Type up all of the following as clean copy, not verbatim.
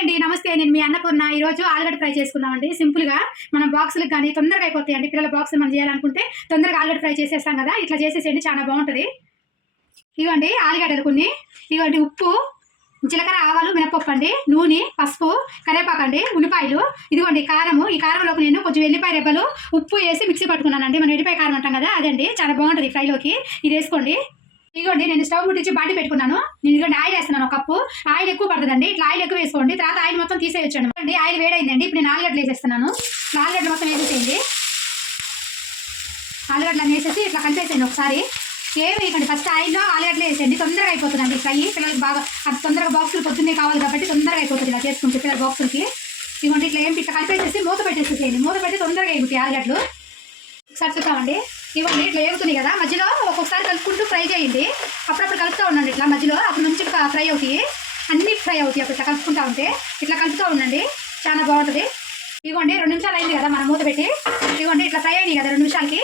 అండి, నమస్తే. నేను మీ అన్నపూర్ణ. ఈ రోజు ఆలుగడ్డ ఫ్రై చేసుకుందామండి. సింపుల్ గా మనం బాక్సులకు కానీ తొందరగా అయిపోతాయండి. పిల్లల బాక్సులు మనం చేయాలనుకుంటే తొందరగా ఆలుగడ్డ ఫ్రై చేసేస్తాం కదా, ఇట్లా చేసేసేయండి, చాలా బాగుంటుంది. ఇవ్వండి ఆలుగడ్డలు కొన్ని, ఇవ్వండి ఉప్పు, జీలకర్ర, ఆవాలు, మినపప్పు అండి, నూనె, పసుపు, కరివేపాకు అండి, ఉల్లిపాయలు, ఇదిగోండి కారము. ఈ కారంలోకి నేను కొంచెం వెల్లిపాయ రెబ్బలు ఉప్పు వేసి మిక్సీ పట్టుకున్నానండి. మనం వెల్లిపాయ కారం అంటాం కదా, అదండి, చాలా బాగుంటుంది ఫ్రైలోకి. ఇది వేసుకోండి. ఇదిగోండి నేను స్టవ్ ముట్టించి బాండి పెట్టుకున్నాను. నేను ఇదిగోండి ఆయిల్ వేస్తున్నాను. ఒక కప్పు ఆయిల్ ఎక్కువ పడుతుందండి. ఇట్లా ఆయిల్ ఎక్కువ వేసుకోండి. తర్వాత ఆయిల్ మొత్తం తీసేయొచ్చండి. ఆయిల్ వేడైందండి. ఇప్పుడు నేను ఆలుగడ్డలు వేసేస్తున్నాను. ఆలుగడ్డలు మొత్తం వేసేసేయండి. ఆలుగడ్డలు వేసేసి ఇట్లా కలిపేసేయండి ఒకసారి. ఏమి వేయకండి, ఫస్ట్ ఆయిల్లో ఆలుగడ్డలు వేసేయండి. తొందరగా అయిపోతుందండి ఫ్రై. పిల్లలకి బాగా అది తొందరగా బాక్సులు పొద్దున్నే కావాలి కాబట్టి తొందరగా అయిపోతుంది ఇలా చేసుకుంటే పిల్లల బాక్సులకి. ఇదిగోండి ఇట్లా ఇట్లా కలిపేసేసి మూత పెట్టేసేసేయండి. మూత పెట్టి తొందరగా ఎగుతాయి ఆలుగడ్డలు. ఒకసారి చూద్దామండి. ఇవ్వండి ఇట్లా ఏగుతున్నాయి కదా, మధ్యలో ఒక్కొక్కసారి కలుపుకుంటూ ఫ్రై చేయండి. అప్పుడప్పుడు కలుపుతూ ఉండండి ఇట్లా మధ్యలో, అప్పుడు మంచిగా ఫ్రై అవుతాయి, అన్నీ ఫ్రై అవుతాయి. అప్పుడు ఇట్లా కలుపుకుంటూ ఉంటే ఇట్లా కలుపుతూ ఉండండి, చాలా బాగుంటుంది. ఇవ్వండి 2 నిమిషాలు అయింది కదా మనం మూత పెట్టి. ఇవ్వండి ఇట్లా ఫ్రై అయినాయి కదా 2 నిమిషాలకి.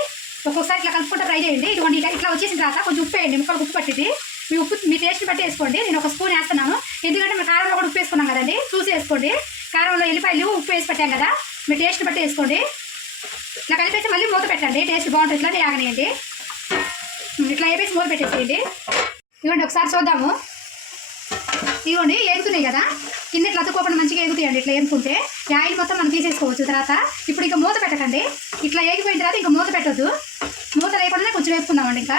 ఒక్కొక్కసారి ఇట్లా కలుపుకుంటూ ఫ్రై చేయండి. ఇదిగోండి ఇట్లా వచ్చేసిన తర్వాత కొంచెం ఉప్పు వేయండి. ముక్కలు ఉప్పు పట్టింది. మీ ఉప్పు మీ టేస్ట్ బట్టి వేసుకోండి. నేను ఒక స్పూన్ వేస్తున్నాను, ఎందుకంటే మేము కారంలో కూడా ఉప్పు వేసుకున్నాం కదండి, చూసి వేసుకోండి. కారంలో ఎల్లిపాయలు ఉప్పు వేసి పెట్టాం కదా, మీ టేస్ట్ బట్టి వేసుకోండి. ఇట్లా కలిపేసి మళ్ళీ మూత పెట్టండి, టేస్ట్ బాగుంటుంది. ఇట్లా ఆగనియండి. ఇట్లా వేపేసి మూత పెట్టేసేయండి. ఇవ్వండి ఒకసారి చూద్దాము. ఇవ్వండి ఏగుతున్నాయి కదా, కింద ఇట్లా అతుక్కోకుండా మంచిగా ఏగుతాయండి. ఇట్లా ఏగుతుంటే ఈ ఆయిల్ మొత్తం మనం తీసేసుకోవచ్చు. తర్వాత ఇప్పుడు ఇంకా మూత పెట్టకండి. ఇట్లా ఏగిపోయిన తర్వాత ఇంకా మూత పెట్టొద్దు. మూత లేకుండా కొంచెం వేపుకుందామండి. ఇంకా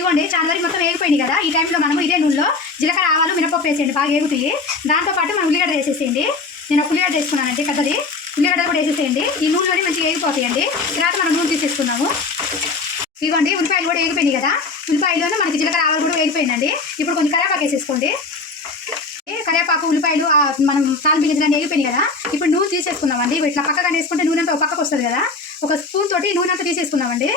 ఇవ్వండి చాలా వరకు మొత్తం వేగిపోయినాయి కదా, ఈ టైంలో మనము ఇదే నూనెలో జీలకర్ర, ఆవాలు, మినపప్పు వేసేయండి, బాగా ఏగుతాయి. దాంతోపాటు మనం ఉల్లిగడ్డ వేసేసేయండి. నేను ఒక ఉల్లిగడ్డ వేసుకున్నానండి పెద్దది. ఉల్లిగడ్డ కూడా వేసేసేయండి. ఈ నూనెలోనే మంచిగా ఏగిపోతాయండి. తర్వాత మనం నూనె తీసేసుకున్నాము. ఇవ్వండి ఉల్లిపాయలు కూడా వేగిపోయినాయి కదా, ఉల్లిపాయలోనే మనకి జీలకర్ర, ఆవాలు కూడా వేగిపోయిందండి. ఇప్పుడు కొంచెం కరివేపాకు వేసేసుకోండి. కరివేపాకు, ఉల్లిపాయలు మనం తాలింపు గింజలన్నీ వేగిపోయినాయి కదా, ఇప్పుడు నూనె తీసేసుకుందామండి. ఇట్లా పక్కగా వేసుకుంటే నూనె అంతా ఒక పక్కకు వస్తుంది కదా, ఒక స్పూన్ తోటి నూనె అంతా తీసేసుకుందామండి.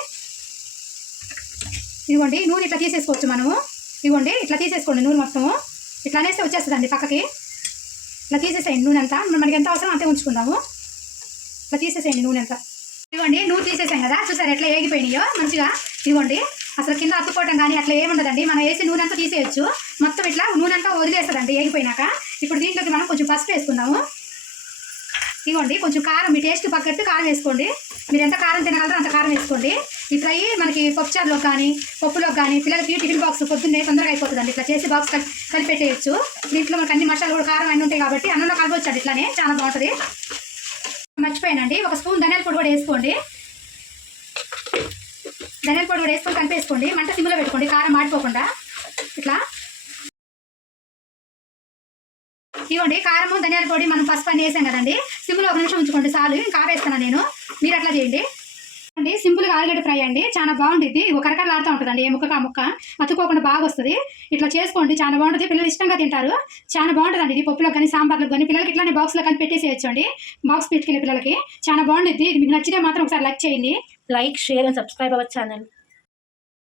ఇదిగోండి నూనె ఇట్లా తీసేసుకోవచ్చు మనము. ఇదిగోండి ఇట్లా తీసేసుకోండి నూనె మొత్తము. ఇట్లా అనేస్తే వచ్చేస్తుందండి పక్కకి. ఇట్లా తీసేసేయండి నూనె అంతా, మనకి ఎంత అవసరం అంతే ఉంచుకుందాము. ఇట్లా తీసేసేయండి నూనె అంతా. ఇదిగోండి నూనె తీసేసాం కదా, చూసారు ఎట్లా ఏగిపోయినాయో మంచిగా. ఇదిగోండి అసలు కింద అతుక్కోవడం కానీ అట్లా ఏముండదండి. మనం వేసి నూనె అంతా తీసేయచ్చు. మొత్తం ఇట్లా నూనె అంతా వదిలేస్తుందండి ఏగిపోయినాక. ఇప్పుడు దీంట్లోకి మనం కొంచెం పసుపు వేసుకుందాము. ఇదిగోండి కొంచెం కారం, మీ టేస్ట్ పక్కట్టు కారం వేసుకోండి. మీరు ఎంత కారం తినగలరో అంత కారం వేసుకోండి. ఈ ఫ్రై మనకి పప్పుచారులో కానీ పప్పులో కానీ పిల్లలకి టిఫిన్ బాక్స్ పొద్దున్నే తొందరగా అయిపోతుందండి. ఇట్లా చేసి బాక్స్ కలిపెట్టేయచ్చు. దీంట్లో మనకు అన్ని మసాలాలు కూడా కారం అన్నీ ఉంటాయి కాబట్టి అన్నంలో కలపొచ్చండి. ఇట్లానే చాలా బాగుంటుంది. మర్చిపోయానండి, ఒక స్పూన్ ధనియాల పొడి కూడా వేసుకోండి. ధనియాల పొడి కూడా వేసుకొని కలిపేసుకోండి. మంట సిమ్లో పెట్టుకోండి, కారం మాడిపోకుండా. ఇట్లా ఇవ్వండి కారము, ధనియాల పొడి, మనం పసుపు అన్నీ వేసాం కదండి, సిమ్లో 1 నిమిషం ఉంచుకోండి చాలు. ఇంకా ఆవేస్తాను నేను, మీరు అట్లా చేయండి. అండి సింపుల్గా ఆలుగడ్డ ఫ్రై అండి, చాలా బాగుంటుంది. ఒక కరకరలాడుతూ ఉంటుందండి, ఏ ముక్క ఆ ముక్క అతుక్కోకుండా బాగా వస్తుంది. ఇట్లా చేసుకోండి, చాలా బాగుంటుంది. పిల్లలు ఇష్టంగా తింటారు, చాలా బాగుంటుందండి. ఇది పప్పులో కానీ సాంబార్లో కానీ పిల్లలకి ఇట్లానే బాక్స్లో కానీ పెట్టేసేయచ్చు అండి. బాక్స్ పెట్టుకెళ్ళి పిల్లలకి చాలా బాగుంటుంది. ఇది మీకు నచ్చితే మాత్రం ఒకసారి లైక్ చేయండి. Like, share and subscribe our channel.